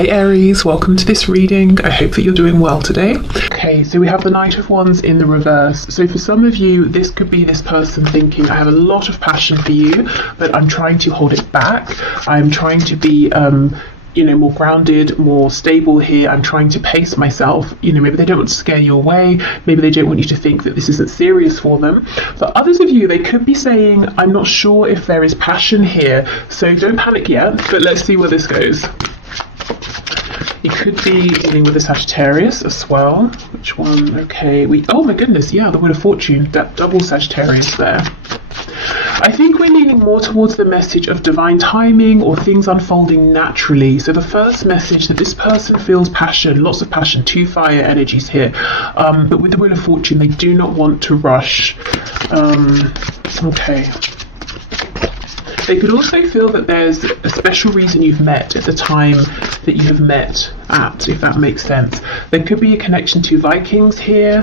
Hey Aries, welcome to this reading. I hope that you're doing well today. Okay, so we have the Knight of Wands in the reverse. So for some of you, this could be this person thinking, I have a lot of passion for you, but I'm trying to hold it back. I'm trying to be more grounded, more stable here. I'm trying to pace myself. Maybe they don't want to scare you away. Maybe they don't want you to think that this isn't serious for them. For others of you, they could be saying, I'm not sure if there is passion here. So don't panic yet, but let's see where this goes. You could be dealing with a Sagittarius as well. Which one? Okay, oh my goodness, yeah, the Wheel of Fortune, that double Sagittarius there. I think we're leaning more towards the message of divine timing or things unfolding naturally. So the first message that this person feels passion, lots of passion, two fire energies here. But with the Wheel of Fortune, they do not want to rush. Okay. They could also feel that there's a special reason you've met at the time that you have met at, if that makes sense. There could be a connection to Vikings here,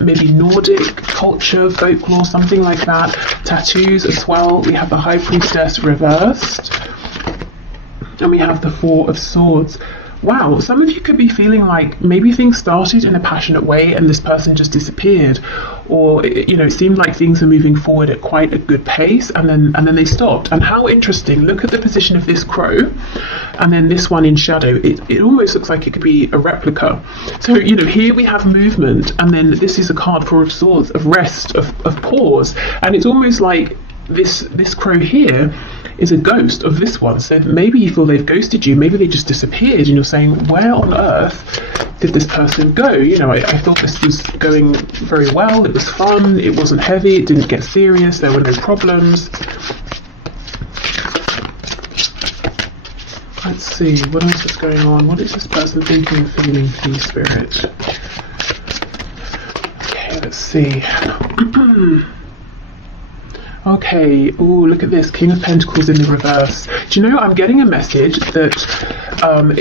maybe Nordic culture, folklore, something like that. Tattoos as well. We have the High Priestess reversed. And we have the Four of Swords. Wow, some of you could be feeling like maybe things started in a passionate way and this person just disappeared, or it seemed like things were moving forward at quite a good pace and then they stopped. And how interesting, look at the position of this crow and then this one in shadow. It almost looks like it could be a replica. So here we have movement, and then this is a card, Four of Swords, of rest, of pause, and it's almost like this crow here is a ghost of this one. So maybe you feel they've ghosted you, maybe they just disappeared, and you're saying, where on earth did this person go? I thought this was going very well, it was fun, it wasn't heavy, it didn't get serious, there were no problems. Let's see, what else is going on? What is this person thinking and feeling, please, Spirit? Okay, let's see. Okay, ooh, look at this, King of Pentacles in the reverse. Do you know, I'm getting a message that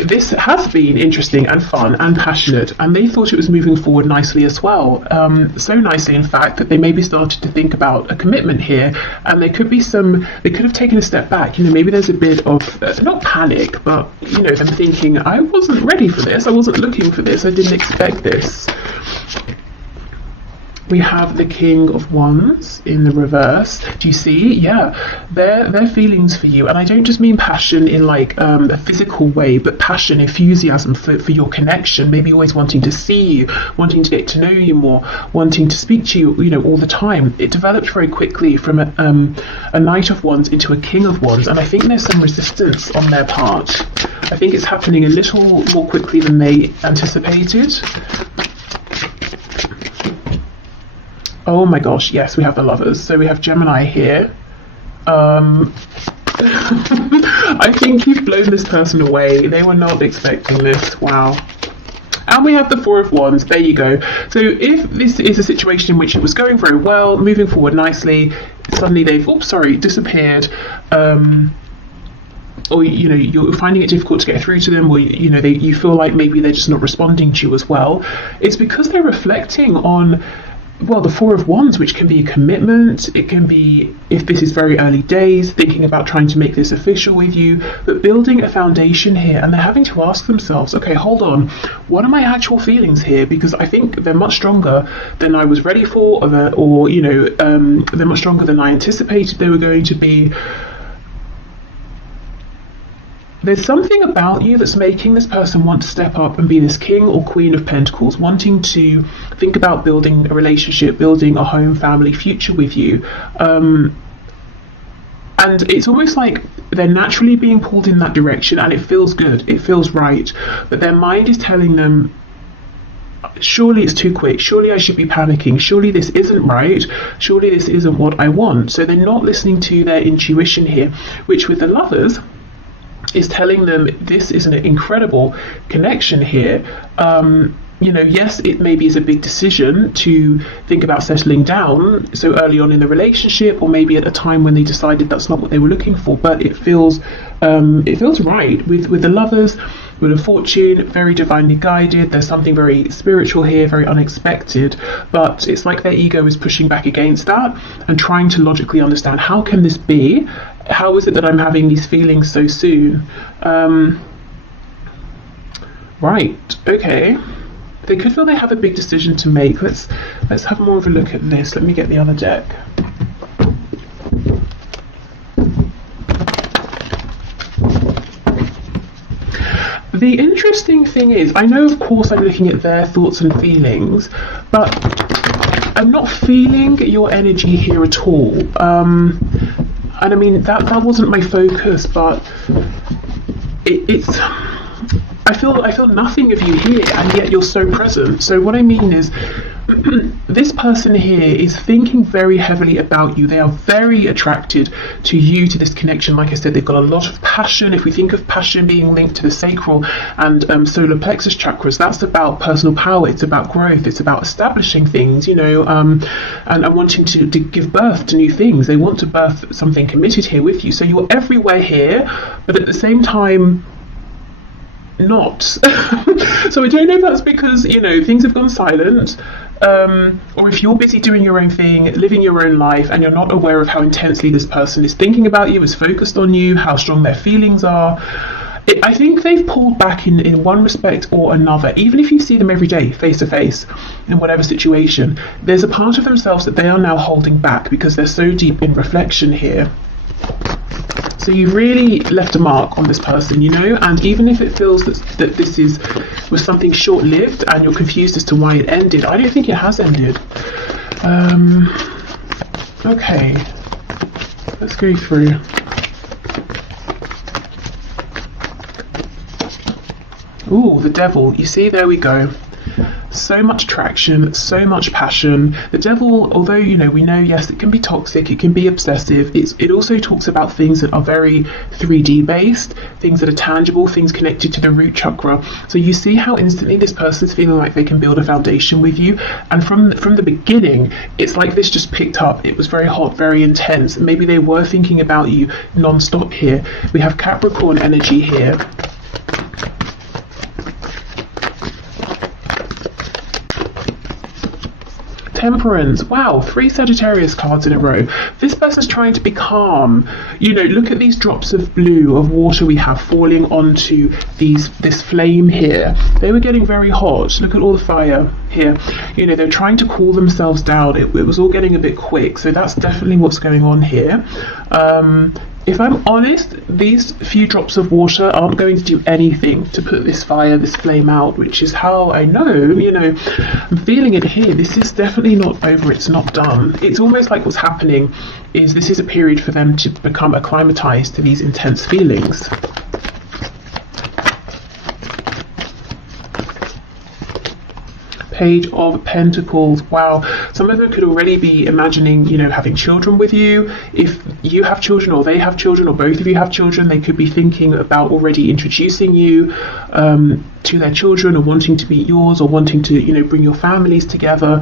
this has been interesting and fun and passionate, and they thought it was moving forward nicely as well. So nicely, in fact, that they maybe started to think about a commitment here, and there could be they could have taken a step back. Maybe there's a bit of, not panic, but, them thinking, I wasn't ready for this, I wasn't looking for this, I didn't expect this. We have the King of Wands in the reverse. Do you see? Yeah, their feelings for you. And I don't just mean passion in like a physical way, but passion, enthusiasm for your connection. Maybe always wanting to see you, wanting to get to know you more, wanting to speak to you, all the time. It developed very quickly from a Knight of Wands into a King of Wands. And I think there's some resistance on their part. I think it's happening a little more quickly than they anticipated. Oh my gosh, yes, we have the Lovers. So we have Gemini here. I think you've blown this person away. They were not expecting this. Wow. And we have the Four of Wands. There you go. So if this is a situation in which it was going very well, moving forward nicely, suddenly they've, disappeared. Or you're finding it difficult to get through to them, or you feel like maybe they're just not responding to you as well. It's because they're reflecting on, well, the Four of Wands, which can be a commitment. It can be, if this is very early days, thinking about trying to make this official with you, but building a foundation here. And they're having to ask themselves, okay, hold on, what are my actual feelings here? Because I think they're much stronger than I was ready for, or they're much stronger than I anticipated they were going to be. There's something about you that's making this person want to step up and be this King or Queen of Pentacles, wanting to think about building a relationship, building a home, family, future with you. And it's almost like they're naturally being pulled in that direction, and it feels good, it feels right. But their mind is telling them, surely it's too quick, surely I should be panicking, surely this isn't right, surely this isn't what I want. So they're not listening to their intuition here, which with the Lovers is telling them this is an incredible connection here. Yes, it maybe is a big decision to think about settling down so early on in the relationship, or maybe at a time when they decided that's not what they were looking for, but it feels right with the Lovers. Wheel of Fortune, very divinely guided. There's something very spiritual here, very unexpected, but it's like their ego is pushing back against that and trying to logically understand, how can this be? How is it that I'm having these feelings so soon? Right, okay. They could feel they have a big decision to make. Let's have more of a look at this. Let me get the other deck. The interesting thing is, I know of course I'm looking at their thoughts and feelings, but I'm not feeling your energy here at all. And I mean, that wasn't my focus, but it's I feel nothing of you here, and yet you're so present. So what I mean is, this person here is thinking very heavily about you. They are very attracted to you, to this connection. Like I said, they've got a lot of passion. If we think of passion being linked to the sacral and solar plexus chakras, that's about personal power. It's about growth. It's about establishing things, you know, and wanting to give birth to new things. They want to birth something committed here with you. So you're everywhere here, but at the same time, not. So I don't know if that's because, you know, things have gone silent, or if you're busy doing your own thing, living your own life, and you're not aware of how intensely this person is thinking about you, is focused on you, how strong their feelings are. I think they've pulled back in one respect or another. Even if you see them every day, face to face, in whatever situation, there's a part of themselves that they are now holding back because they're so deep in reflection here. So you've really left a mark on this person, you know, and even if it feels that this was something short-lived and you're confused as to why it ended, I don't think it has ended. Okay, let's go through. Ooh, the Devil. You see, there we go. So much attraction, so much passion. The Devil, although, you know, we know, yes, it can be toxic, it can be obsessive, it also talks about things that are very 3D based, things that are tangible, things connected to the root chakra. So you see how instantly this person's feeling like they can build a foundation with you, and from the beginning, it's like this just picked up. It was very hot, very intense. Maybe they were thinking about you non-stop here. We have Capricorn energy here. Temperance. Wow, 3 Sagittarius cards in a row. This person's trying to be calm. You know, look at these drops of blue, of water we have falling onto this flame here. They were getting very hot. Look at all the fire here. You know, they're trying to cool themselves down. It was all getting a bit quick. So that's definitely what's going on here. If I'm honest, these few drops of water aren't going to do anything to put this fire, this flame out, which is how I know, you know, I'm feeling it here. This is definitely not over, it's not done. It's almost like what's happening is this is a period for them to become acclimatized to these intense feelings. Page of Pentacles. Wow, some of them could already be imagining, you know, having children with you. If you have children, or they have children, or both of you have children, they could be thinking about already introducing you to their children, or wanting to meet yours, or wanting to, you know, bring your families together.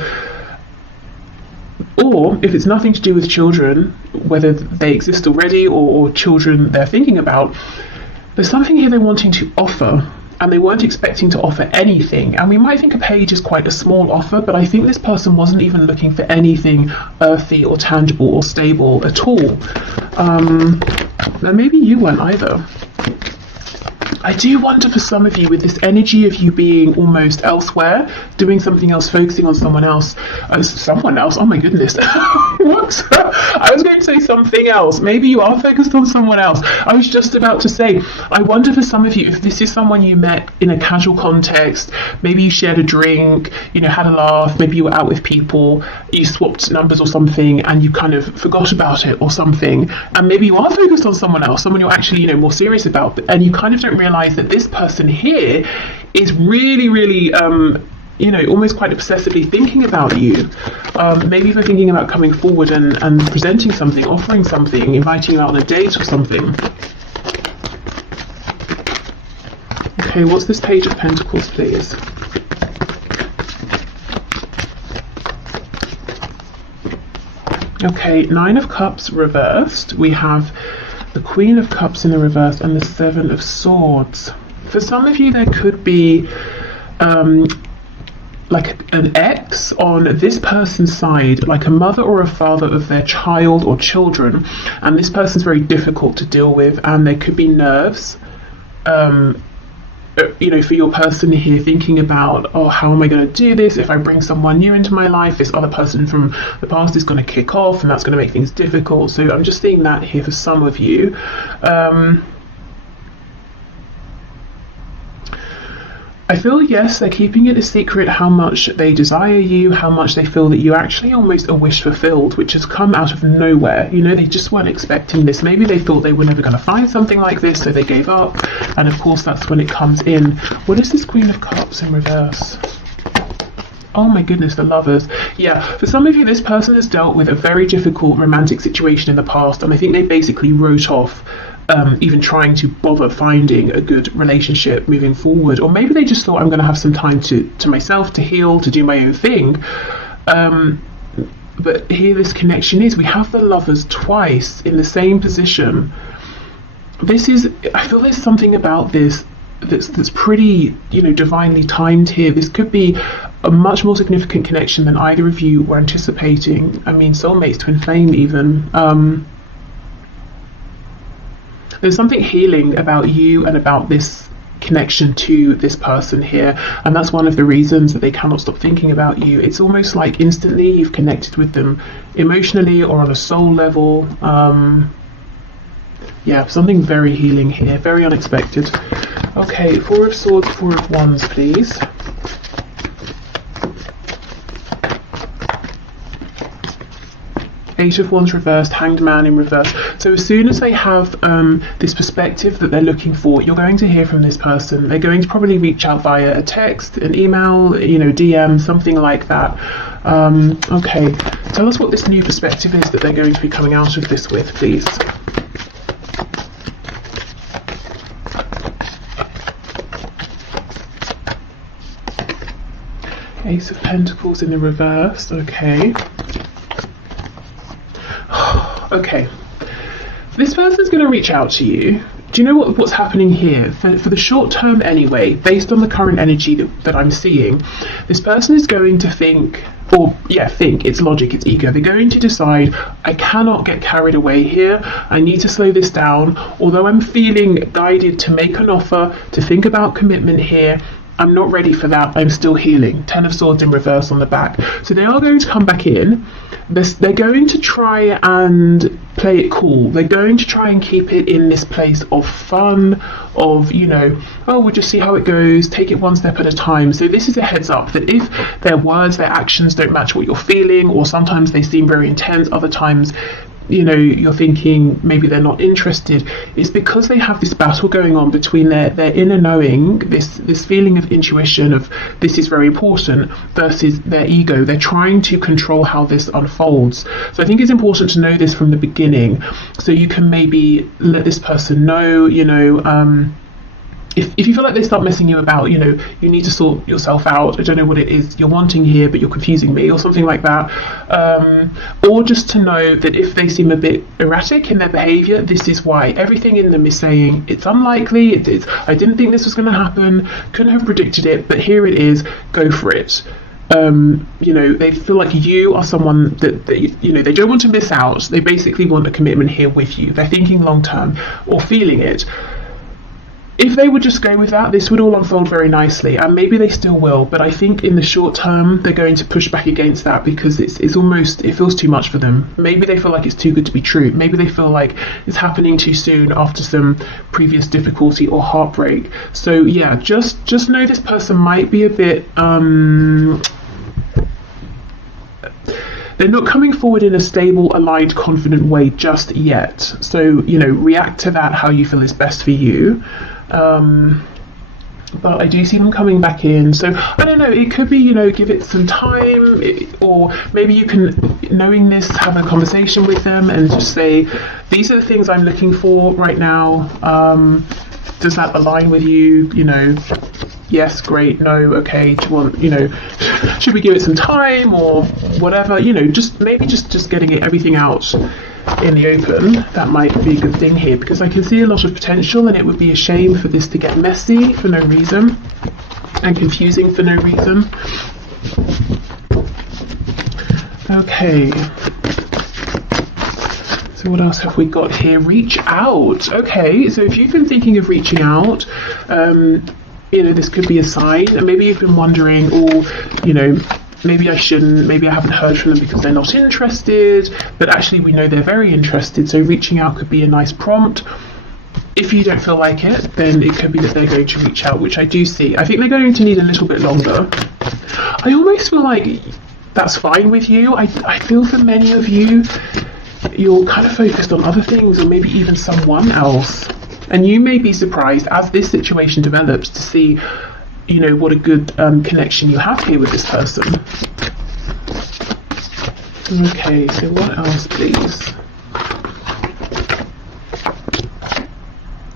Or if it's nothing to do with children, whether they exist already or children they're thinking about, there's something here they're wanting to offer, and they weren't expecting to offer anything. And we might think a page is quite a small offer, but I think this person wasn't even looking for anything earthy or tangible or stable at all. And maybe you weren't either. I do wonder for some of you, with this energy of you being almost elsewhere, doing something else, focusing on someone else. Oh my goodness. What? I was going to say something else. Maybe you are focused on someone else. I was just about to say, I wonder for some of you, if this is someone you met in a casual context, maybe you shared a drink, you know, had a laugh, maybe you were out with people, you swapped numbers or something, and you kind of forgot about it or something, and maybe you are focused on someone else, someone you're actually, you know, more serious about, and you kind of don't realize that this person here is really, really, you know, almost quite obsessively thinking about you. Maybe even thinking about coming forward and presenting something, offering something, inviting you out on a date or something. Okay, what's this Page of Pentacles, please? Okay, 9 of Cups reversed. We have the Queen of Cups in the reverse and the 7 of Swords. For some of you, there could be like an ex on this person's side, like a mother or a father of their child or children, and this person's very difficult to deal with, and there could be nerves, you know, for your person here, thinking about, oh, how am I going to do this? If I bring someone new into my life, this other person from the past is going to kick off, and that's going to make things difficult. So I'm just seeing that here for some of you. I feel, yes, they're keeping it a secret how much they desire you, how much they feel that you actually almost a wish fulfilled, which has come out of nowhere. You know, they just weren't expecting this. Maybe they thought they were never going to find something like this, so they gave up. And of course, that's when it comes in. What is this Queen of Cups in reverse? Oh my goodness, the Lovers. Yeah, for some of you, this person has dealt with a very difficult romantic situation in the past, and I think they basically wrote off even trying to bother finding a good relationship moving forward. Or maybe they just thought, I'm going to have some time to myself, to heal, to do my own thing. But here this connection is, we have the Lovers twice in the same position. This is, I feel there's something about this that's pretty, you know, divinely timed here. This could be a much more significant connection than either of you were anticipating. I mean, soulmates, twin flame even. There's something healing about you and about this connection to this person here, and that's one of the reasons that they cannot stop thinking about you. It's almost like instantly you've connected with them emotionally or on a soul level. Yeah, something very healing here, very unexpected. Okay, Four of Swords, Four of Wands, please. Eight of Wands reversed, Hanged Man in reverse. So as soon as they have this perspective that they're looking for, you're going to hear from this person. They're going to probably reach out via a text, an email, you know, DM, something like that. Okay, tell us what this new perspective is that they're going to be coming out of this with, please. Ace of Pentacles in the reverse, okay. Okay, this person's going to reach out to you. Do you know what's happening here? For the short term anyway, based on the current energy that I'm seeing, this person is going to think, it's logic, it's ego. They're going to decide, I cannot get carried away here. I need to slow this down. Although I'm feeling guided to make an offer, to think about commitment here, I'm not ready for that. I'm still healing. Ten of Swords in reverse on the back. So they are going to come back in. They're going to try and play it cool. They're going to try and keep it in this place of fun, of, you know, oh, we'll just see how it goes, take it one step at a time. So this is a heads up that if their words, their actions don't match what you're feeling, or sometimes they seem very intense, other times, you know, you're thinking maybe they're not interested, it's because they have this battle going on between their inner knowing, this feeling of intuition of this is very important, versus their ego. They're trying to control how this unfolds. So I think it's important to know this from the beginning, so you can maybe let this person know, you know, if you feel like they start messing you about, you know, you need to sort yourself out. I don't know what it is you're wanting here, but you're confusing me, or something like that. Or just to know that if they seem a bit erratic in their behaviour, this is why. Everything in them is saying, it's unlikely, I didn't think this was going to happen, couldn't have predicted it, but here it is, go for it. You know, they feel like you are someone that you know, they don't want to miss out. They basically want a commitment here with you. They're thinking long term, or feeling it. If they would just go with that, this would all unfold very nicely, and maybe they still will, but I think in the short term they're going to push back against that, because it's almost, it feels too much for them. Maybe they feel like it's too good to be true. Maybe they feel like it's happening too soon after some previous difficulty or heartbreak. So yeah, just know this person might be a bit they're not coming forward in a stable, aligned, confident way just yet. So, you know, react to that how you feel is best for you. But I do see them coming back in. So I don't know, it could be, you know, give it some time, or maybe you can, knowing this, have a conversation with them and just say, these are the things I'm looking for right now. Does that align with you? You know, yes, great, no, okay, do you want, you know, should we give it some time or whatever, you know, just maybe just getting everything out in the open, that might be a good thing here, because I can see a lot of potential, and it would be a shame for this to get messy for no reason and confusing for no reason. Okay, so what else have we got here? Reach out. Okay, so if you've been thinking of reaching out, you know, this could be a sign, and maybe you've been wondering, oh, you know, maybe I shouldn't, maybe I haven't heard from them because they're not interested, but actually we know they're very interested, so reaching out could be a nice prompt. If you don't feel like it, then it could be that they're going to reach out, which I do see. I think they're going to need a little bit longer. I almost feel like that's fine with you. I feel for many of you, you're kind of focused on other things, or maybe even someone else. And you may be surprised as this situation develops to see, you know, what a good connection you have here with this person. Okay, so what else, please?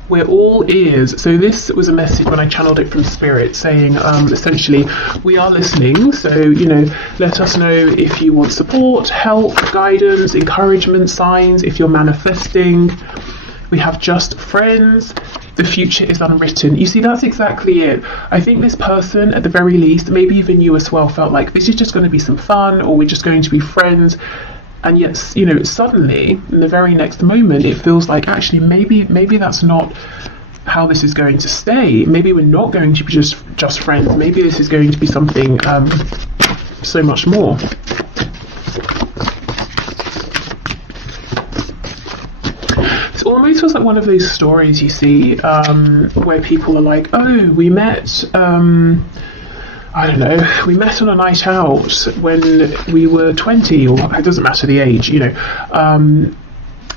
We're all ears. So this was a message when I channeled it from Spirit, saying essentially, we are listening. So, you know, let us know if you want support, help, guidance, encouragement, signs, if you're manifesting. We have just friends. The future is unwritten. You see, that's exactly it. I think this person, at the very least, maybe even you as well, felt like this is just going to be some fun, or we're just going to be friends. And yet, you know, suddenly, in the very next moment, it feels like actually maybe that's not how this is going to stay. Maybe we're not going to be just friends. Maybe this is going to be something so much more. It almost feels like one of those stories you see where people are like, oh, we met, I don't know, we met on a night out when we were 20, or it doesn't matter the age, you know,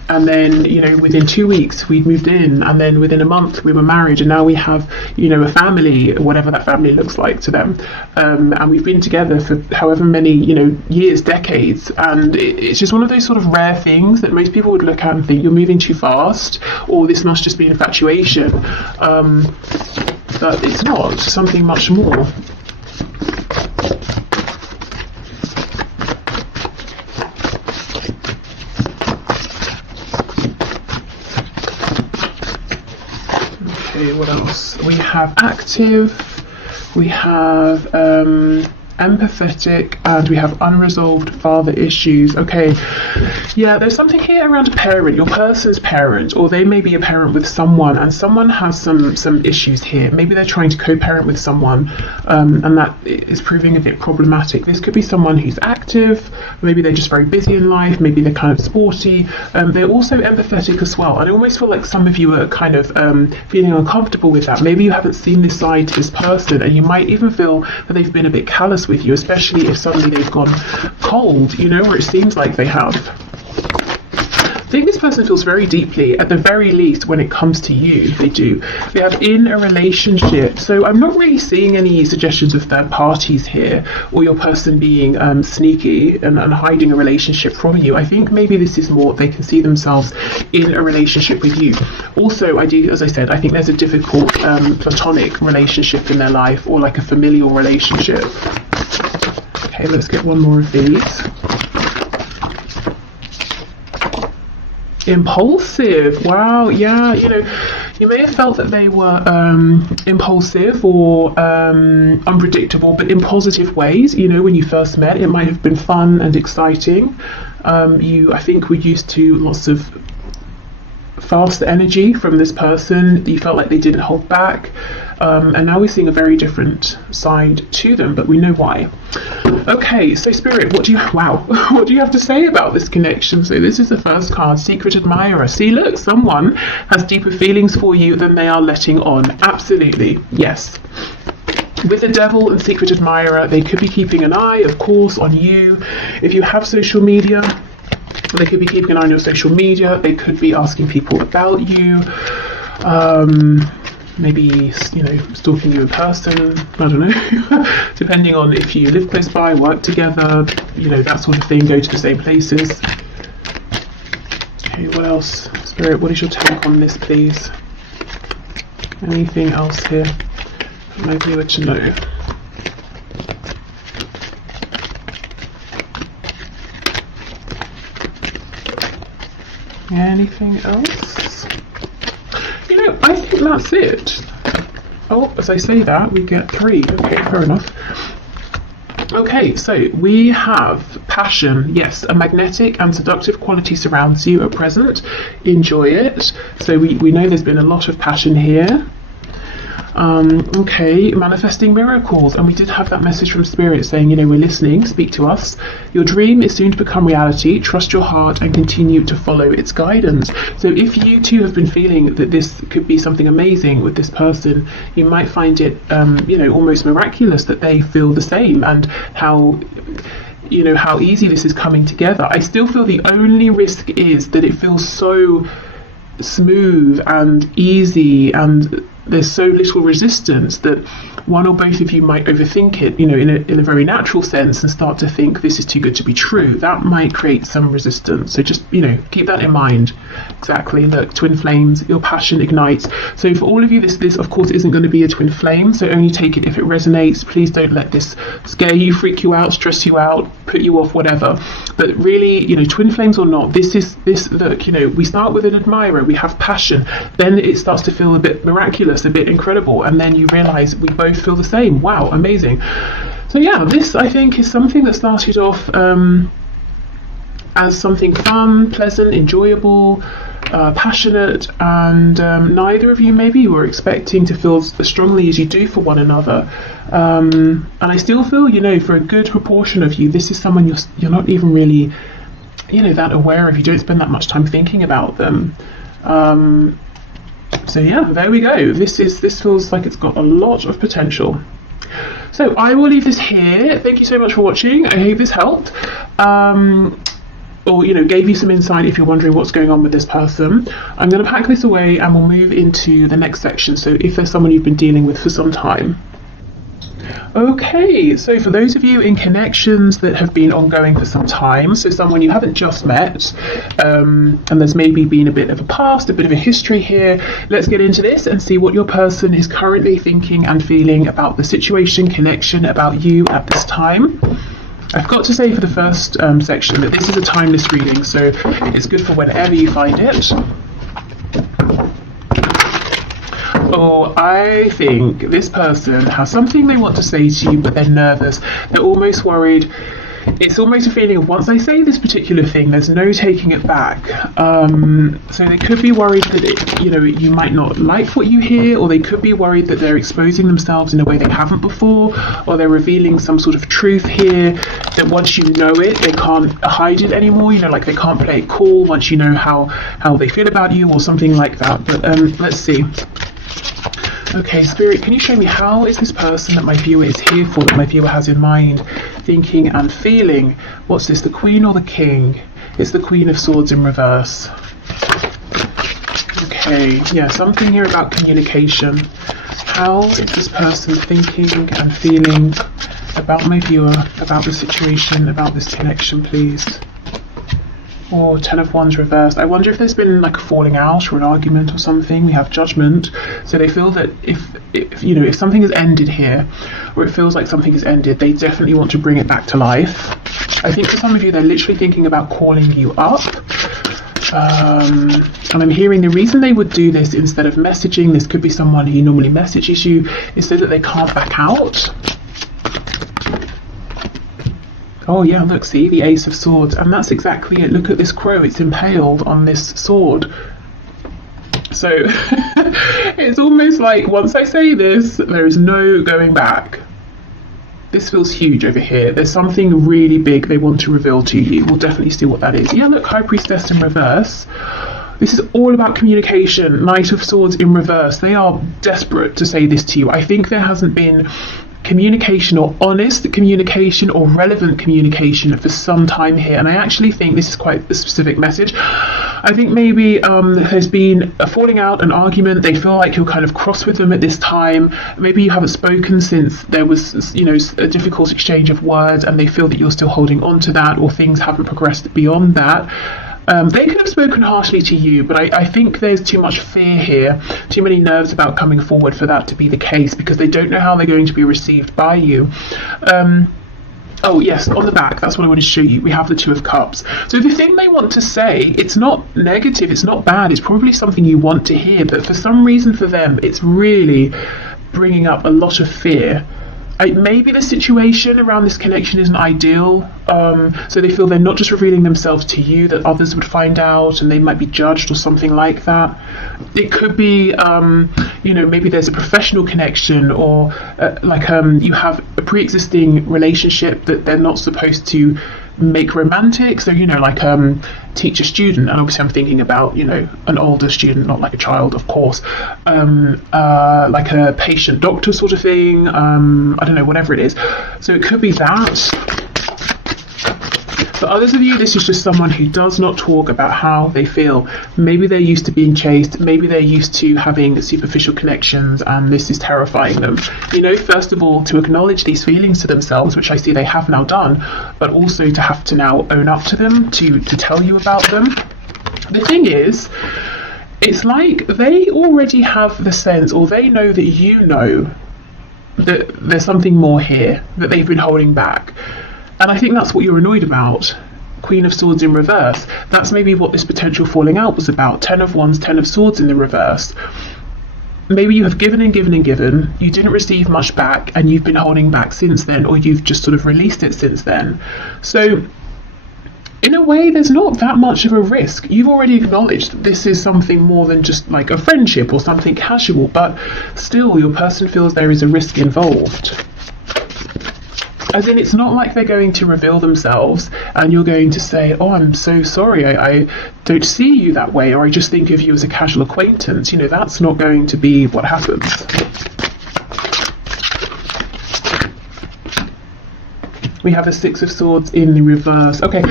and then, you know, within 2 weeks we'd moved in, and then within a month we were married, and now we have, you know, a family, whatever that family looks like to them, and we've been together for however many, you know, years, decades, and it's just one of those sort of rare things that most people would look at and think you're moving too fast, or this must just be infatuation, but it's not. It's something much more. What else? We have active, we have empathetic, and we have unresolved father issues. Okay, yeah, there's something here around a parent, your person's parent, or they may be a parent with someone, and someone has some issues here. Maybe they're trying to co-parent with someone, and that is proving a bit problematic. This could be someone who's active, maybe they're just very busy in life, maybe they're kind of sporty, they're also empathetic as well. And I almost feel like some of you are kind of feeling uncomfortable with that. Maybe you haven't seen this side to this person, and you might even feel that they've been a bit callous with you, especially if suddenly they've gone cold, you know, or it seems like they have. I think this person feels very deeply, at the very least, when it comes to you. They do. They have in a relationship. So I'm not really seeing any suggestions of third parties here, or your person being sneaky and hiding a relationship from you. I think maybe this is more they can see themselves in a relationship with you. Also, I do, as I said, I think there's a difficult platonic relationship in their life, or like a familial relationship. Okay, let's get one more of these. Impulsive. Wow, yeah, you know, you may have felt that they were impulsive or unpredictable, but in positive ways. You know, when you first met, it might have been fun and exciting. You, I think, were used to lots of fast energy from this person. You felt like they didn't hold back, and now we're seeing a very different side to them, but we know why. Okay, so Spirit, what do you have to say about this connection? So this is the first card, Secret Admirer. See, look, someone has deeper feelings for you than they are letting on. Absolutely, yes. With the Devil and Secret Admirer, they could be keeping an eye, of course, on you. If you have social media, they could be keeping an eye on your social media. They could be asking people about you. Maybe, you know, stalking you in person, I don't know, depending on if you live close by, work together, you know, that sort of thing, go to the same places. Okay, what else? Spirit, what is your take on this, please? Anything else here that my viewer to know? Anything else? You know, I think that's it. Oh, as I say that, we get 3. Okay, fair enough. Okay, so we have passion. Yes, a magnetic and seductive quality surrounds you at present. Enjoy it. So we know there's been a lot of passion here. Okay, manifesting miracles, and we did have that message from Spirit saying, you know, we're listening, speak to us. Your dream is soon to become reality. Trust your heart and continue to follow its guidance. So if you too have been feeling that this could be something amazing with this person, you might find it, you know, almost miraculous that they feel the same, and how, you know, how easy this is coming together. I still feel the only risk is that it feels so smooth and easy, and there's so little resistance that one or both of you might overthink it, you know, in a very natural sense, and start to think this is too good to be true. That might create some resistance. So just, you know, keep that in mind. Exactly. Look, twin flames, your passion ignites. So for all of you, this of course isn't going to be a twin flame, so only take it if it resonates. Please don't let this scare you, freak you out, stress you out, put you off, whatever. But really, you know, twin flames or not, this, look, you know, we start with an admirer, we have passion, then it starts to feel a bit miraculous, a bit incredible, and then you realize we both feel the same. Wow, amazing. So yeah, this I think is something that started off as something fun, pleasant, enjoyable, passionate, and neither of you maybe were expecting to feel as strongly as you do for one another. And I still feel, you know, for a good proportion of you, this is someone you're not even really, you know, that aware of. You don't spend that much time thinking about them. So yeah, there we go. This feels like it's got a lot of potential. So I will leave this here. Thank you so much for watching. I hope this helped. Or, you know, gave you some insight if you're wondering what's going on with this person. I'm going to pack this away and we'll move into the next section. So if there's someone you've been dealing with for some time. Okay, so for those of you in connections that have been ongoing for some time, so someone you haven't just met, and there's maybe been a bit of a past, a bit of a history here, let's get into this and see what your person is currently thinking and feeling about the situation, connection, about you at this time. I've got to say for the first section that this is a timeless reading, so it's good for whenever you find it. Oh, I think this person has something they want to say to you, but they're nervous. They're almost worried. It's almost a feeling of, once I say this particular thing, there's no taking it back. So they could be worried that you know, you might not like what you hear, or they could be worried that they're exposing themselves in a way they haven't before, or they're revealing some sort of truth here that once you know it, they can't hide it anymore. You know, like they can't play it cool once you know how they feel about you, or something like that. But let's see. Okay, Spirit, can you show me how is this person that my viewer is here for, that my viewer has in mind, thinking and feeling? What's this, the Queen or the King? It's the Queen of Swords in reverse. Okay, yeah, something here about communication. How is this person thinking and feeling about my viewer, about the situation, about this connection, please? Or 10 of Wands reversed. I wonder if there's been like a falling out or an argument or something. We have Judgment. So they feel that if you know, if something has ended here, or it feels like something has ended, they definitely want to bring it back to life. I think for some of you, they're literally thinking about calling you up. And I'm hearing the reason they would do this instead of messaging, this could be someone who normally messages you, is so that they can't back out. Oh yeah, look, see, the Ace of Swords, and that's exactly it. Look at this crow, it's impaled on this sword. So it's almost like, once I say this, there is no going back. This feels huge over here. There's something really big they want to reveal to you. We'll definitely see what that is. Yeah, look, High Priestess in reverse. This is all about communication. Knight of Swords in reverse. They are desperate to say this to you. I think there hasn't been communication, or honest communication, or relevant communication for some time here, and I actually think this is quite a specific message. I think maybe there's been a falling out, an argument. They feel like you're kind of cross with them at this time. Maybe you haven't spoken since there was, you know, a difficult exchange of words, and they feel that you're still holding on to that, or things haven't progressed beyond that. They could have spoken harshly to you, but I think there's too much fear here, too many nerves about coming forward for that to be the case, because they don't know how they're going to be received by you. Oh yes, on the back, that's what I wanted to show you. We have the Two of Cups. So the thing they want to say, it's not negative, it's not bad, it's probably something you want to hear, but for some reason for them, it's really bringing up a lot of fear. Maybe the situation around this connection isn't ideal, so they feel they're not just revealing themselves to you, that others would find out and they might be judged or something like that. It could be, maybe there's a professional connection, or you have a pre-existing relationship that they're not supposed to make romantic. So teacher student, and obviously I'm thinking about an older student, not like a child, of course, like a patient doctor sort of thing, I don't know, whatever it is. So it could be that. For others of you, this is just someone who does not talk about how they feel. Maybe they're used to being chased, maybe they're used to having superficial connections, and this is terrifying them. First of all, to acknowledge these feelings to themselves, which I see they have now done, but also to have to now own up to them, to tell you about them. The thing is, it's like they already have the sense, or they know that you know that there's something more here that they've been holding back. And I think that's what you're annoyed about. Queen of Swords in reverse. That's maybe what this potential falling out was about. 10 of Wands, 10 of Swords in the reverse. Maybe you have given and given and given. You didn't receive much back, and you've been holding back since then, or you've just sort of released it since then. So in a way, there's not that much of a risk. You've already acknowledged that this is something more than just like a friendship or something casual, but still your person feels there is a risk involved. As in, it's not like they're going to reveal themselves and you're going to say, oh, I'm so sorry, I don't see you that way, or I just think of you as a casual acquaintance. That's not going to be what happens. We have a Six of Swords in the reverse. Okay,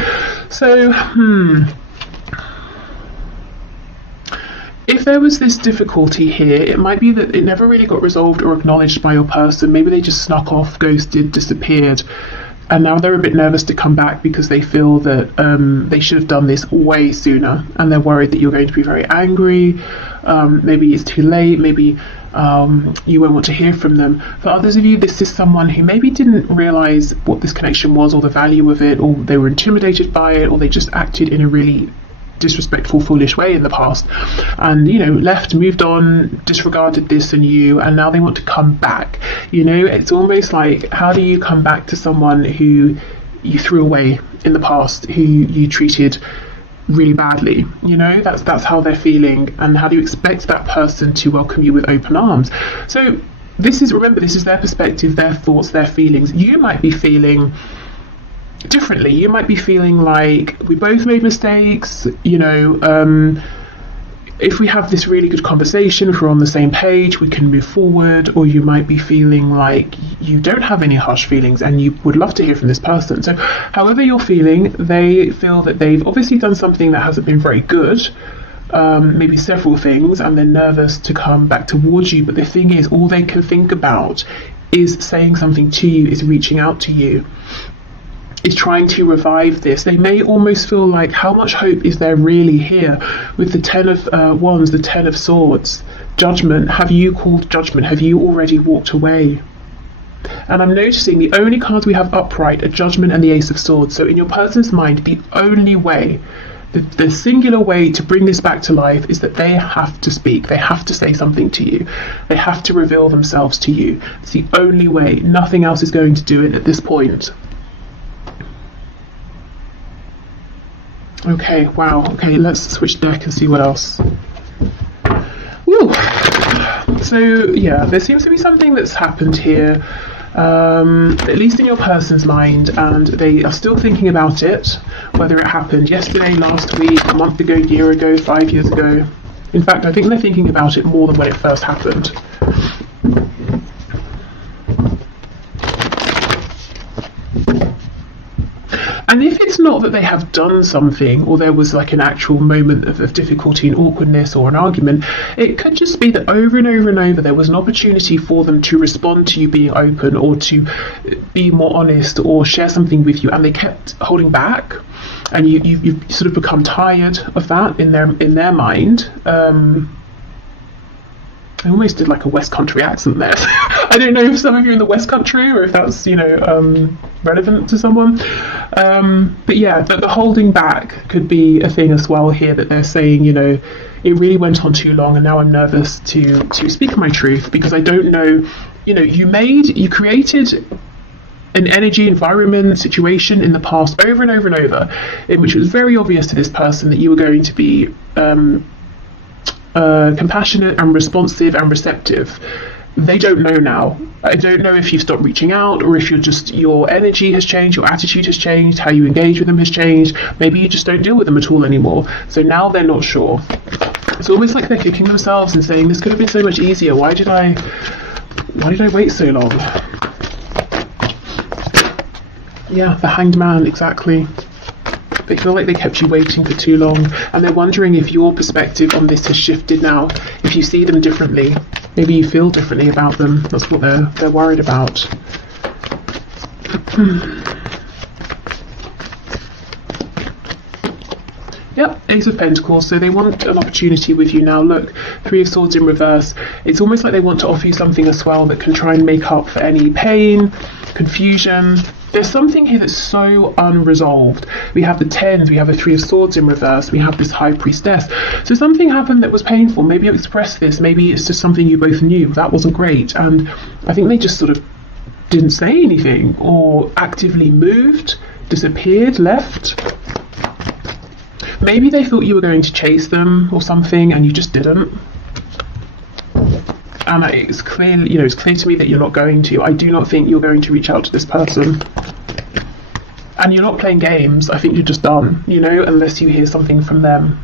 so, if there was this difficulty here, it might be that it never really got resolved or acknowledged by your person. Maybe they just snuck off, ghosted, disappeared, and now they're a bit nervous to come back because they feel that they should have done this way sooner, and they're worried that you're going to be very angry. Maybe it's too late, maybe you won't want to hear from them. For others of you, this is someone who maybe didn't realise what this connection was, or the value of it, or they were intimidated by it, or they just acted in a really disrespectful, foolish way in the past, and left, moved on, disregarded this and you, and now they want to come back. It's almost like, how do you come back to someone who you threw away in the past, who you treated really badly? That's how they're feeling, and how do you expect that person to welcome you with open arms? So remember, this is their perspective, their thoughts, their feelings. You might be feeling differently. You might be feeling like, we both made mistakes, if we have this really good conversation, if we're on the same page, we can move forward. Or you might be feeling like you don't have any harsh feelings and you would love to hear from this person. So however you're feeling, they feel that they've obviously done something that hasn't been very good, maybe several things, and they're nervous to come back towards you. But the thing is, all they can think about is saying something to you, is reaching out to you, is trying to revive this. They may almost feel like, how much hope is there really here? With the 10 of Wands, the 10 of Swords, Judgment. Have you called judgment? Have you already walked away? And I'm noticing the only cards we have upright are Judgment and the Ace of Swords. So in your person's mind, the only way, the singular way to bring this back to life is that they have to speak. They have to say something to you. They have to reveal themselves to you. It's the only way. Nothing else is going to do it at this point. Okay, wow. Okay, let's switch deck and see what else. Woo! So, yeah, there seems to be something that's happened here, at least in your person's mind, and they are still thinking about it, whether it happened yesterday, last week, a month ago, year ago, 5 years ago. In fact, I think they're thinking about it more than when it first happened. And if it's not that they have done something, or there was like an actual moment of difficulty and awkwardness or an argument, it could just be that over and over and over there was an opportunity for them to respond to you being open, or to be more honest, or share something with you, and they kept holding back, and you've sort of become tired of that in their mind. I almost did like a West Country accent there. I don't know if some of you are in the West Country or if that's, you know, relevant to someone. But yeah, but the holding back could be a thing as well here, that they're saying, you know, it really went on too long and now I'm nervous to speak my truth, because I don't know, you know, you created an energy, environment, situation in the past over and over and over, in which it was very obvious to this person that you were going to be compassionate and responsive and receptive. They don't know now. I don't know if you've stopped reaching out, or if your energy has changed, your attitude has changed, how you engage with them has changed. Maybe you just don't deal with them at all anymore. So now they're not sure. It's almost like they're kicking themselves and saying, this could have been so much easier. Why did I wait so long? Yeah, the Hanged Man, exactly. They feel like they kept you waiting for too long, and they're wondering if your perspective on this has shifted now, if you see them differently. Maybe you feel differently about them. That's what they're worried about. Yep, Ace of Pentacles. So they want an opportunity with you now. Look, Three of Swords in reverse. It's almost like they want to offer you something as well that can try and make up for any pain, confusion. There's something here that's so unresolved. We have the Tens, we have the Three of Swords in reverse, we have this High Priestess. So something happened that was painful. Maybe you expressed this, maybe it's just something you both knew. That wasn't great. And I think they just sort of didn't say anything, or actively moved, disappeared, left. Maybe they thought you were going to chase them or something and you just didn't. And it's clear, you know, it's clear to me that you're not going to. I do not think you're going to reach out to this person. And you're not playing games. I think you're just done, you know, unless you hear something from them.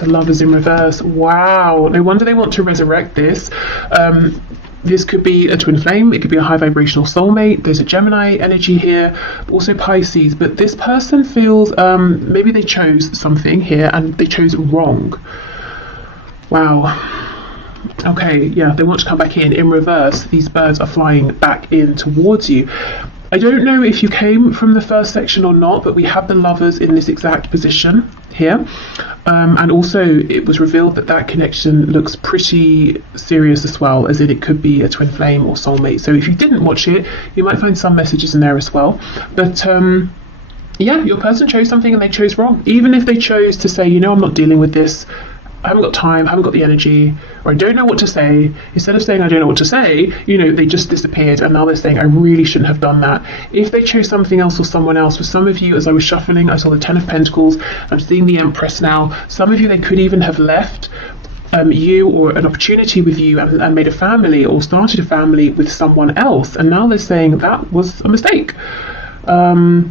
The Lovers in reverse. Wow. No wonder they want to resurrect this. This could be a twin flame. It could be a high vibrational soulmate. There's a Gemini energy here, also Pisces. But this person feels maybe they chose something here and they chose wrong. Wow. Okay, yeah, they want to come back in. In reverse, these birds are flying back in towards you. I don't know if you came from the first section or not, but we have the Lovers in this exact position here. And also it was revealed that that connection looks pretty serious as well, as in it could be a twin flame or soulmate. So if you didn't watch it, you might find some messages in there as well. But yeah, your person chose something and they chose wrong. Even if they chose to say, you know, I'm not dealing with this, I haven't got time, I haven't got the energy, or I don't know what to say. Instead of saying I don't know what to say, you know, they just disappeared, and now they're saying I really shouldn't have done that. If they chose something else or someone else, for some of you, as I was shuffling, I saw the Ten of Pentacles, I'm seeing the Empress now. Some of you, they could even have left you or an opportunity with you and made a family or started a family with someone else, and now they're saying that was a mistake. Yeah,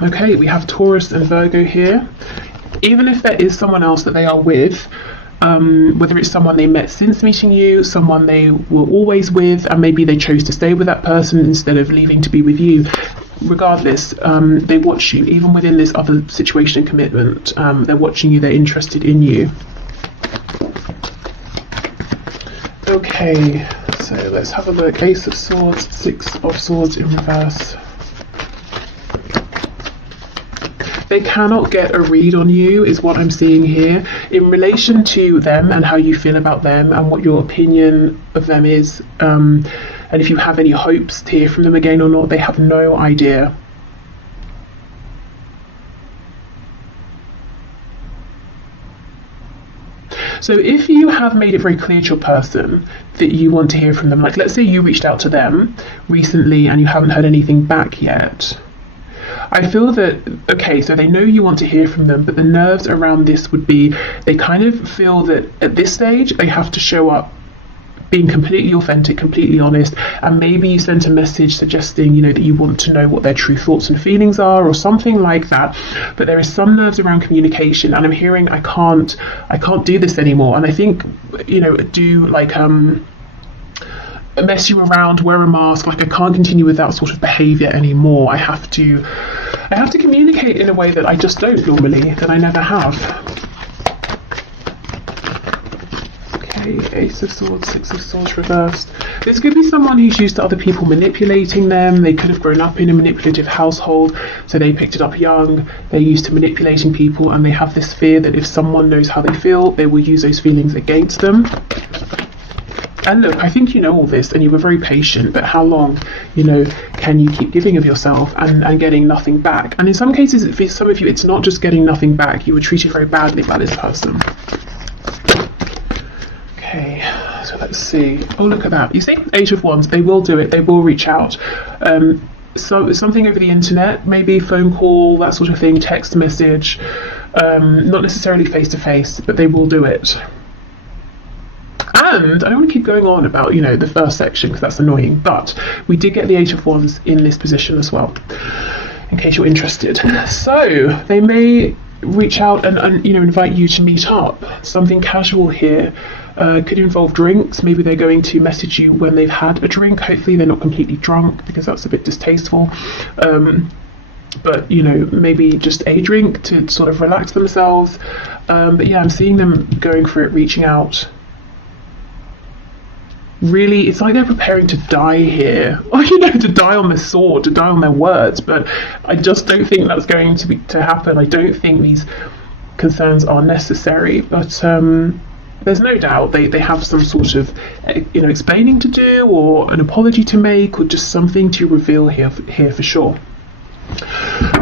okay, we have Taurus and Virgo here. Even if there is someone else that they are with, whether it's someone they met since meeting you, someone they were always with, and maybe they chose to stay with that person instead of leaving to be with you, regardless, they watch you, even within this other situation and commitment. They're watching you, they're interested in you. Okay, so let's have a look. Ace of Swords, Six of Swords in reverse. They cannot get a read on you, is what I'm seeing here, in relation to them and how you feel about them and what your opinion of them is, and if you have any hopes to hear from them again or not. They have no idea. So if you have made it very clear to your person that you want to hear from them, like let's say you reached out to them recently and you haven't heard anything back yet, I feel that, okay, so they know you want to hear from them, but the nerves around this would be, they kind of feel that at this stage they have to show up being completely authentic, completely honest, and maybe you sent a message suggesting, you know, that you want to know what their true thoughts and feelings are or something like that. But there is some nerves around communication, and I'm hearing I can't do this anymore. And I think, you know, do like mess you around, wear a mask, like I can't continue with that sort of behavior anymore. I have to communicate in a way that I just don't normally, that I never have. Okay, Ace of Swords, Six of Swords reversed. This could be someone who's used to other people manipulating them. They could have grown up in a manipulative household, so they picked it up young. They're used to manipulating people, and they have this fear that if someone knows how they feel, they will use those feelings against them. And look, I think you know all this and you were very patient, but how long, can you keep giving of yourself and getting nothing back? And in some cases, for some of you, it's not just getting nothing back. You were treated very badly by this person. Okay, so let's see. Oh, look at that. You see, 8 of Wands. They will do it. They will reach out. So something over the internet, maybe phone call, that sort of thing, text message, not necessarily face to face, but they will do it. And I don't want to keep going on about, the first section because that's annoying, but we did get the 8 of Wands in this position as well, in case you're interested. So they may reach out and invite you to meet up. Something casual here. Could involve drinks. Maybe they're going to message you when they've had a drink. Hopefully they're not completely drunk because that's a bit distasteful. But maybe just a drink to sort of relax themselves. But yeah, I'm seeing them going for it, reaching out. Really, it's like they're preparing to die here, or to die on the sword, to die on their words. But I just don't think that's going to happen. I don't think these concerns are necessary. But there's no doubt they have some sort of explaining to do, or an apology to make, or just something to reveal here for sure.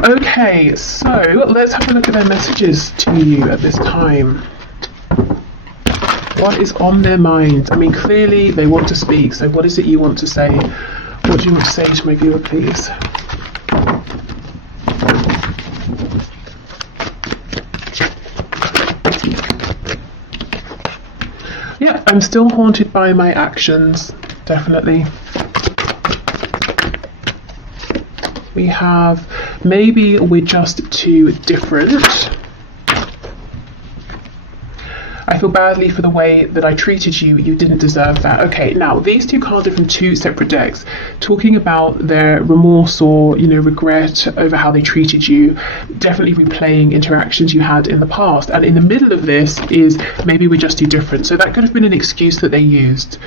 Okay, so let's have a look at their messages to you at this time. What is on their mind? I mean, clearly they want to speak, so what is it you want to say? What do you want to say to my viewer, please? Yeah, I'm still haunted by my actions, definitely. We have, maybe we're just too different. I feel badly for the way that I treated you. You didn't deserve that. Okay, now these 2 cards are from 2 separate decks, talking about their remorse or regret over how they treated you, definitely replaying interactions you had in the past. And in the middle of this is maybe we're just too different. So that could have been an excuse that they used.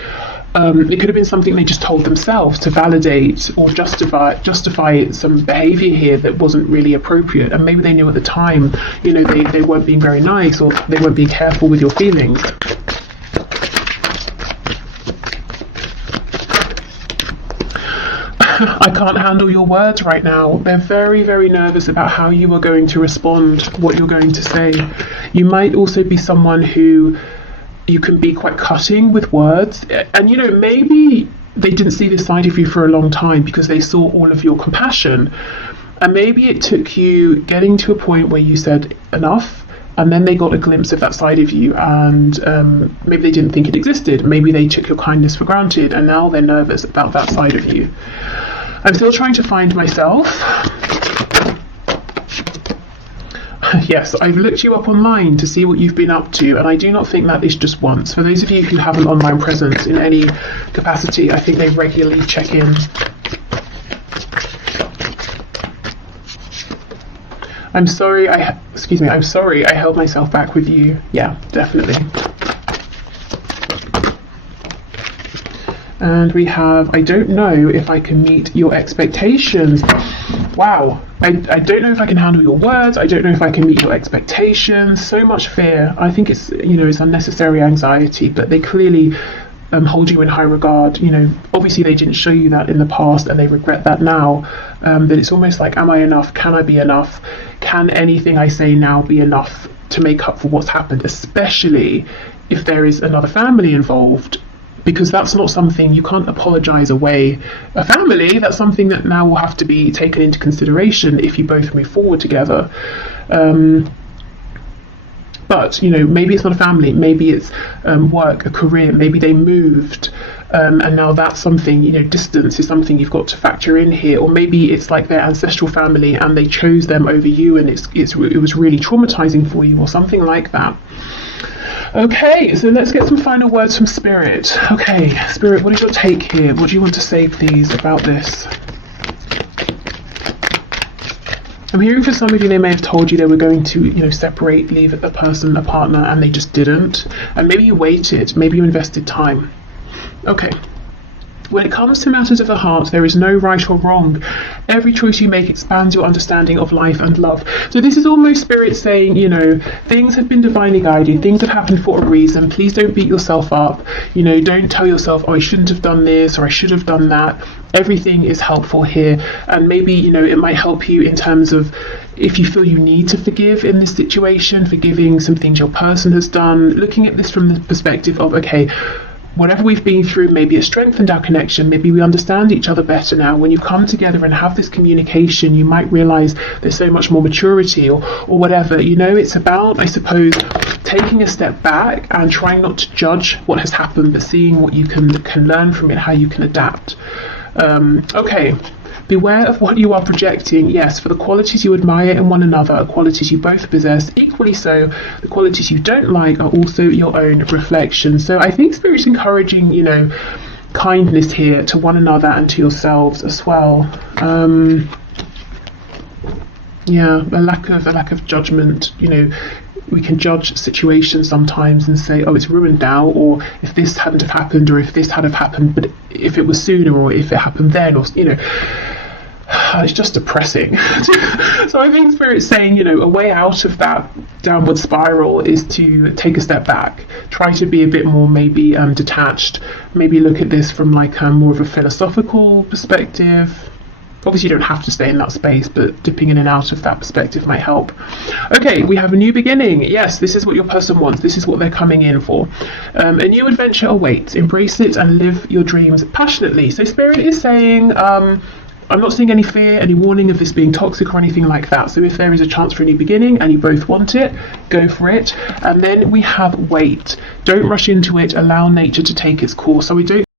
It could have been something they just told themselves to validate or justify some behaviour here that wasn't really appropriate, and maybe they knew at the time, they weren't being very nice, or they weren't being careful with your feelings. I can't handle your words right now. They're very, very nervous about how you are going to respond, what you're going to say. You might also be someone who you can be quite cutting with words, and maybe they didn't see this side of you for a long time because they saw all of your compassion, and maybe it took you getting to a point where you said enough, and then they got a glimpse of that side of you, and maybe they didn't think it existed. Maybe they took your kindness for granted, and now they're nervous about that side of you. I'm still trying to find myself. Yes, I've looked you up online to see what you've been up to, and I do not think that is just once. For those of you who have an online presence in any capacity, I think they regularly check in. I'm sorry I held myself back with you. Yeah, definitely. And we have, I don't know if I can meet your expectations. Wow, I don't know if I can handle your words. I don't know if I can meet your expectations. So much fear. I think it's, it's unnecessary anxiety, but they clearly hold you in high regard. Obviously they didn't show you that in the past, and they regret that now. But it's almost like, am I enough? Can I be enough? Can anything I say now be enough to make up for what's happened? Especially if there is another family involved. Because that's not something, you can't apologise away a family. That's something that now will have to be taken into consideration if you both move forward together. But, maybe it's not a family, maybe it's work, a career, maybe they moved, and now that's something, distance is something you've got to factor in here. Or maybe it's like their ancestral family and they chose them over you, and it was really traumatizing for you, or something like that. Okay, so let's get some final words from Spirit. Okay, Spirit, what is your take here? What do you want to say, please, about this? I'm hearing for some of you, they may have told you they were going to, separate, leave a partner, and they just didn't. And maybe you waited, maybe you invested time. Okay. When it comes to matters of the heart, there is no right or wrong. Every choice you make expands your understanding of life and love. So this is almost spirit saying, you know, things have been divinely guided, things have happened for a reason. Please don't beat yourself up. You know, don't tell yourself, oh, I shouldn't have done this or I should have done that. Everything is helpful here. And maybe, you know, it might help you in terms of if you feel you need to forgive in this situation, forgiving some things your person has done, looking at this from the perspective of, okay, whatever we've been through, maybe it strengthened our connection, maybe we understand each other better now. When you come together and have this communication, you might realize there's so much more maturity or whatever. You know, it's about, I suppose, taking a step back and trying not to judge what has happened, but seeing what you can learn from it, how you can adapt. Okay. Beware of what you are projecting. Yes, for the qualities you admire in one another are qualities you both possess. Equally so, the qualities you don't like are also your own reflection. So I think Spirit's encouraging, you know, kindness here to one another and to yourselves as well. Yeah, a lack of judgment. You know, we can judge situations sometimes and say, oh, it's ruined now, or if this hadn't have happened, or if this had have happened, but if it was sooner, or if it happened then, or, you know, it's just depressing. So I think Spirit's saying, you know, a way out of that downward spiral is to take a step back, try to be a bit more maybe detached, maybe look at this from like more of a philosophical perspective. Obviously you don't have to stay in that space, but dipping in and out of that perspective might help. Okay, we have a new beginning. Yes, this is what your person wants. This is what they're coming in for. A new adventure awaits. Embrace it and live your dreams passionately. So Spirit is saying, I'm not seeing any fear, any warning of this being toxic or anything like that. So if there is a chance for a new beginning and you both want it, go for it. And then we have wait. Don't rush into it. Allow nature to take its course. So we don't